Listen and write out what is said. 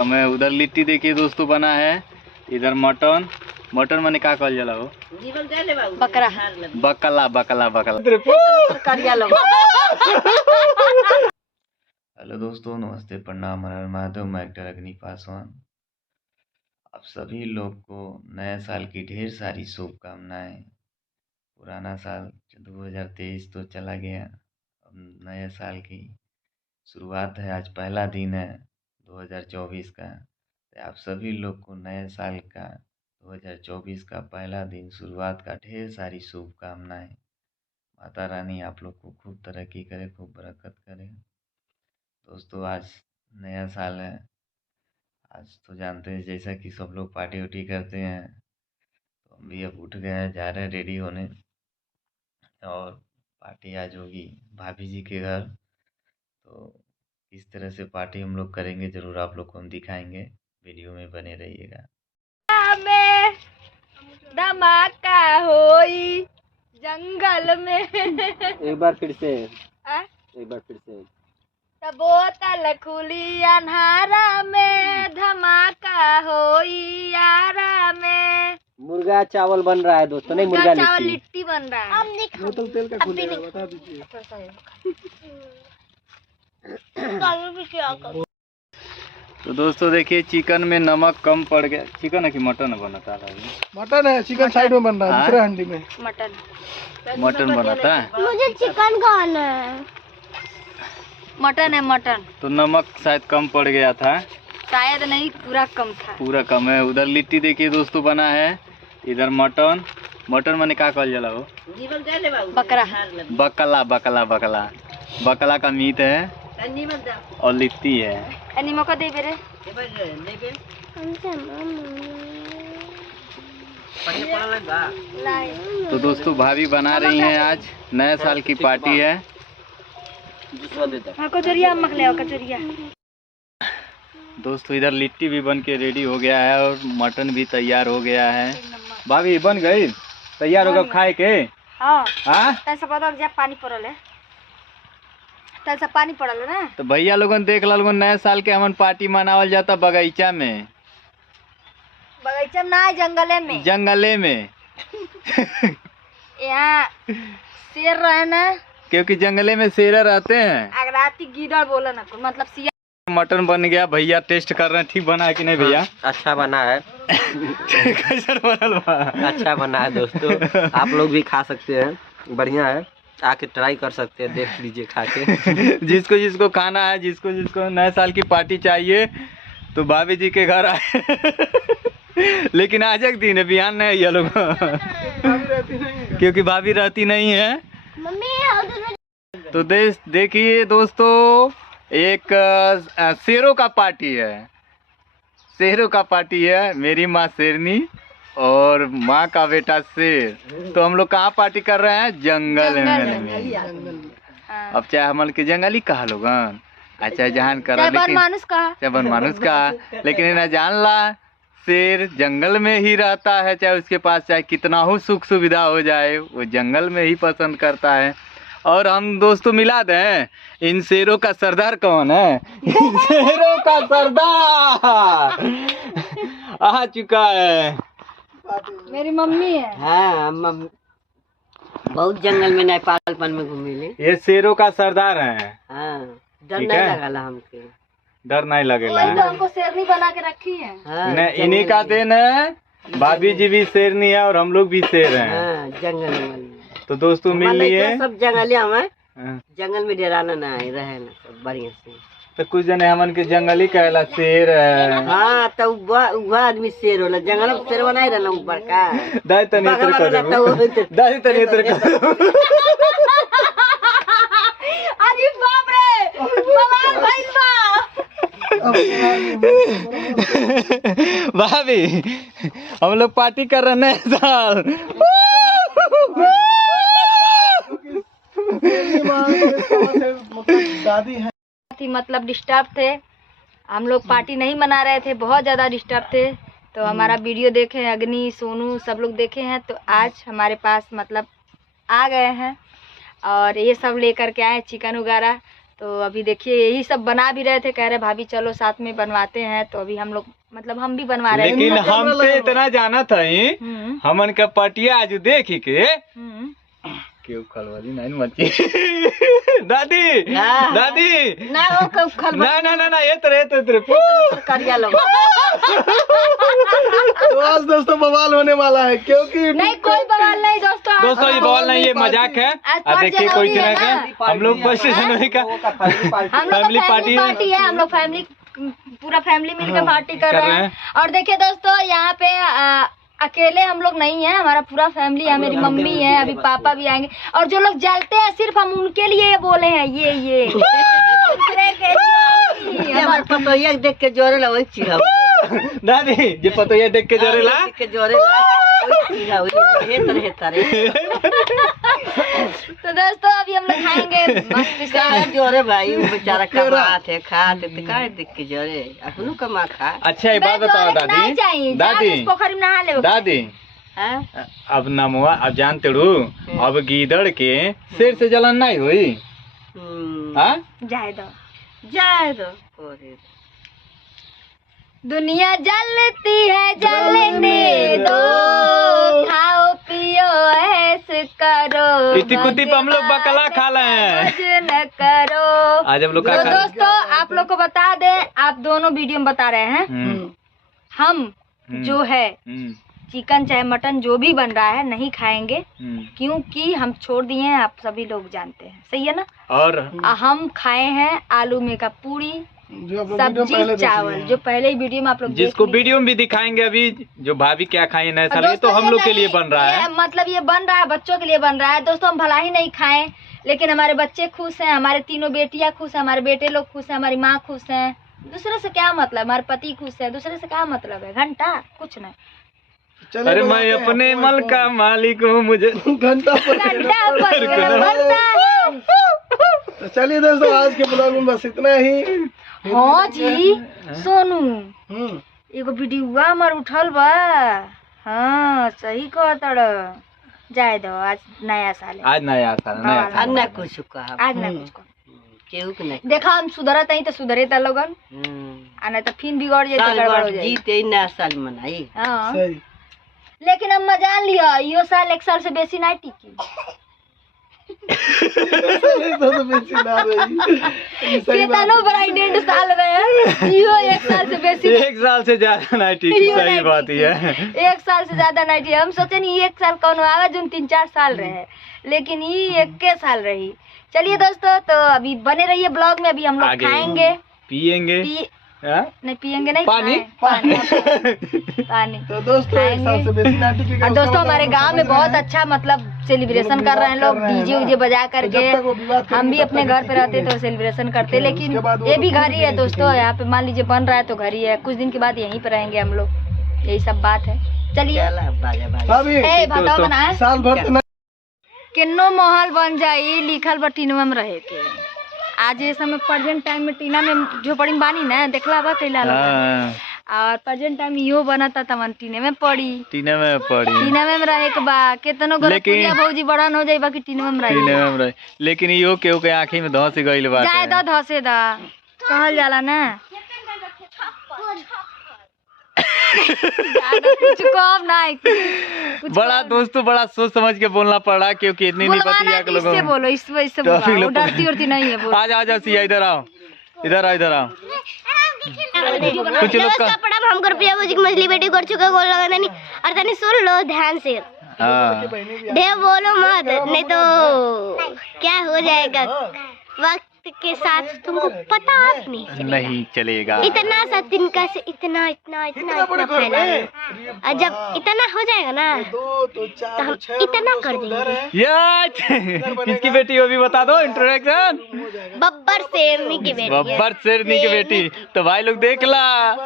हमें उधर लिट्टी देखिए दोस्तों बना है, इधर मटन। मटन माने का कहल जाला हो? बकरा। बकला बकला बकला। हेलो दोस्तों, नमस्ते, प्रणाम, हर हर महादेव। मैं एक्टर अग्नि पासवान। आप सभी लोग को नए साल की ढेर सारी शुभकामनाएं। पुराना साल 2023 तो चला गया, अब नए साल की शुरुआत है। आज पहला दिन है 2024 का। तो आप सभी लोग को नए साल का 2024 का पहला दिन शुरुआत का ढेर सारी शुभकामनाएं। माता रानी आप लोग को खूब तरक्की करे, खूब बरकत करे। दोस्तों आज नया साल है। आज तो जानते हैं जैसा कि सब लोग पार्टी उटी करते हैं, तो हम भी अब उठ गए हैं, जा रहे हैं रेडी होने। और पार्टी आज होगी भाभी जी के घर। तो किस तरह से पार्टी हम लोग करेंगे ज़रूर आप लोग को हम दिखाएंगे, वीडियो में बने रहिएगा। में धमाका होई जंगल में। एक बार फिर से। एक बार फिर से। बोतल खुली अन्हारा में धमाका होई यारा में। मुर्गा चावल बन रहा है दोस्तों, नहीं मुर्गा चावल लिट्टी बन रहा है। बोतल तेल का खुलेगा, बता दीजिए। तो दोस्तों देखिए, चिकन में नमक कम पड़ गया। चिकन है कि मटन बनता है? मटन है, चिकन साइड में बन रहा है, दूसरे हंडी में मटन बनाता है। मुझे चिकन खाना है। मटन है मटन। तो नमक शायद कम पड़ गया था। शायद नहीं, पूरा कम था। पूरा कम है। उधर लिट्टी देखिए दोस्तों बना है, इधर मटन। मटन माने का कहल जाला हो? बकरा। बकला बकला बकला। बकला का मीट है और लिट्टी है। मौका दे बेरे। तो दोस्तों भाभी बना रही हैं, आज नए साल की पार्टी है। कचौरिया मखले कचौरिया। दोस्तों इधर लिट्टी भी बन के रेडी हो गया है और मटन भी तैयार हो गया है। भाभी बन गई, तैयार होगा खाए के? हाँ। हाँ? पानी पड़ल है, पानी पड़ल है ना। तो भैया लोगन देख लो, नए साल के हमन पार्टी मनावल जाता बगीचा में। बगीचा में ना, जंगले में। जंगले में। यहाँ शेर रहे ना, क्योंकि जंगले में शेर रहते हैं। अगराती गिदड़ बोला ना, मतलब सिया। मटन बन गया, भैया टेस्ट कर रहे हैं, ठीक बना है कि नहीं भैया? अच्छा बना है। कैसा बनल बा? अच्छा बना है दोस्तों, आप लोग भी खा सकते हैं, बढ़िया है, आके ट्राई कर सकते हैं, देख लीजिए खा के। जिसको जिसको खाना है, जिसको जिसको नए साल की पार्टी चाहिए तो भाभी जी के घर आए। लेकिन आज एक दिन है, बिहान नहीं ये लोग, क्योंकि भाभी रहती नहीं है। तो देखिए दोस्तों, एक शेरों का पार्टी है। शेरों का पार्टी है, मेरी माँ शेरनी और माँ का बेटा शेर। तो हम लोग कहाँ पार्टी कर रहे हैं? जंगल में। अब चाहे हमल के जंगली कहा लोगन, अच्छा जहान करा, लेकिन बन मानुस का, लेकिन ना जान ला शेर जंगल में ही रहता है। चाहे उसके पास चाहे कितना हो सुख सुविधा हो जाए, वो जंगल में ही पसंद करता है। और हम दोस्तों मिला दें, इन शेरों का सरदार कौन है? इन शेरों का सरदार आ चुका है। मेरी मम्मी है। हाँ, बहुत जंगल में नेपालपन में घूमी। ये शेरों का सरदार है। हाँ, डर नहीं लगला हमके। डर नहीं लगेगा। तो हमको शेरनी बना के रखी है। हाँ, इन्हीं का देन है। भाभी जी भी शेरनी है और हम लोग भी शेर हैं। हाँ, जंगल में। तो दोस्तों मिल लिए सब जंगली हमें, जंगल में डराना ना है, रहे ना सब बढ़िया से। तो कुछ जने हमन के जंगली कहला शेर है। हाँ, तो वह आदमी शेर होला, जंगल में शेर बनाई रहना ऊपर का। दाई तनी इधर कर, दाई तनी इधर कर। अरे बाप रे, बवाल भइल बा। भाभी हम लोग पार्टी कर रहे हैं साल। दादी है, मतलब डिस्टर्ब थे हम लोग, पार्टी नहीं मना रहे थे, बहुत ज़्यादा डिस्टर्ब थे। तो हमारा वीडियो देखे अग्नि, सोनू सब लोग देखे हैं, तो आज हमारे पास मतलब आ गए हैं और ये सब लेकर के आए चिकन वगैरह। तो अभी देखिए यही सब बना भी रहे थे, कह रहे भाभी चलो साथ में बनवाते हैं, तो अभी हम लोग मतलब हम भी बनवा रहे थे। लेकिन हम तो इतना जाना था हमन का पटिया आज देख के क्यों खलवाली नहीं मची दादी दादी ना वो कब खल ना ये तो करिया लोग तो आज दोस्तों बवाल होने वाला है, क्योंकि नहीं कोई बवाल नहीं दोस्तों ये बवाल नहीं, ये मजाक है। आज देखिए कोई तरह का हम लोग 1 जनवरी का फैमिली पार्टी है, हम लोग फैमिली पूरा फैमिली मिलकर पार्टी कर रहे हैं। और देखिए दोस्तों यहाँ पे अकेले हम लोग नहीं है, हमारा पूरा फैमिली है, मेरी मम्मी है, अभी पापा भी आएंगे, और जो लोग जलते हैं सिर्फ हम उनके लिए बोले हैं ये दूसरे के लिए हमारे पतोहिया देख के जोरे ला वही चिढ़ा दादी ये पतोहिया देख के जोरेला के जोरे ला वही चिढ़ा वही हे तरे तो दोस्तों अभी हम लोग खाएंगे मस्त से। जोरे भाई वो बेचारा कमाते खाते तो काहे देख के जोरे अपनो कमा खा। अच्छा एक बात बताओ दादी दादी पोखरी में नहा ले दादी अब नमुआ अब जानते रू अब गीदड़ के सिर से जलन नहीं हुई जाए दो दुनिया जलती है जलने दो, खाओ पियो ऐस करो, इतनी कुत्ती पे हम लोग बकला खा रहे हैं न करो। आज हम लोग तो दोस्तों आप लोग को बता दें, आप दोनों वीडियो में बता रहे हैं हम जो है चिकन चाहे मटन जो भी बन रहा है नहीं खाएंगे, क्योंकि हम छोड़ दिए हैं, आप सभी लोग जानते हैं, सही है ना। और हम खाए हैं आलू में का पूरी सब्जी चावल, जो पहले ही वीडियो में आप लोग जिसको वीडियो में भी दिखाएंगे अभी जो भाभी क्या खाए नए साल, ये तो हम लोग के लिए बन रहा है, मतलब ये बन रहा है बच्चों के लिए बन रहा है। दोस्तों हम भला ही नहीं खाएं, लेकिन हमारे बच्चे खुश हैं, हमारे तीनों बेटियां खुश हैं, हमारे बेटे लोग खुश हैं, हमारी माँ खुश है। दूसरे से क्या मतलब, हमारे पति खुश है, दूसरे से क्या मतलब है, घंटा कुछ नहीं। अरे मैं अपने मल का मालिक हूँ, मुझे घंटा तो चलिए दोस्तों आज के ब्लॉग में बस इतना ही। हाँ जी सोनू एगो वीडियो हमार उठल बा, हाँ सही कहता जाए दो, आज नया साल है, आज नया साल ना कुछ कहा आज ना कुछ केहू के नहीं देखा हम सुधरत ही तो सुधरे था लोगन, आना तो फिर बिगड़ जाए तो गड़बड़ हो जाए। जीते नया साल मनाई हाँ सही। लेकिन हम मजा लिया, यो साल 1 साल से बेसी नहीं टिकी। कितनो बड़ा 1.5 साल रहे, यो 1 साल से बेसी 1 साल से ज्यादा नहीं ठीक, सही बात है 1 साल से ज्यादा नहीं ठीक। हम सोचे नहीं 1 साल कौन आवे जो 3-4 साल रहे, लेकिन ये 1 साल रही। चलिए दोस्तों तो अभी बने रहिए ब्लॉग में, अभी हम लोग खाएंगे पिएंगे नहीं पिएंगे नहीं पानी पानी तो दोस्तों दोस्तों हमारे गांव में बहुत अच्छा मतलब सेलिब्रेशन कर रहे हैं लोग, डीजे उजे बजा करके। हम भी अपने घर पे रहते तो सेलिब्रेशन करते, लेकिन ये भी घर ही है दोस्तों, यहाँ पे मान लीजिए बन रहा है तो घर ही है, कुछ दिन के बाद यहीं पे रहेंगे हम लोग, यही सब बात है। चलिए बना साल भर किन्नो महल बन जाई लिखल बा टीनवा में रहे के। आज ये समय प्रेजेंट टाइम में टीना में झोपड़ी में बानी ना, देखला बा कैला और प्रेजेंट टाइम यो बना था तमन टीने में पड़ी, टीने में रहे के बा केतनो गोरखपुरिया भौजी बड़न हो जाई बा कि टीने में रहे, लेकिन यो केहू के आँखी में धंस गइल बा, जाए दा धसे दा कहल जाला ना। कुछ कम नहीं, बड़ा दोस्तों बड़ा सोच समझ के बोलना पड़ा, क्योंकि इतनी नहीं पता के लोगों इससे बोलो इससे बोलो, डरती उड़ती नहीं है बोलो। आ सिया इधर आओ कुछ लोग का हम कर पिया मछली बेटी कर चुका गोल लगा नहीं, और तनी सुन लो ध्यान से, ढेर बोलो मत नहीं तो क्या हो जाएगा, वक्त के साथ तुमको पता नहीं चलेगा। इतना सा तिनका से इतना फैला, और जब इतना हो जाएगा ना तो हम इतना कर देंगे। किसकी बेटी हो भी बता दो, इंट्रोडक्शन। बब्बर शेरनी की बेटी, बब्बर शेरनी की बेटी। तो भाई लोग देख ला।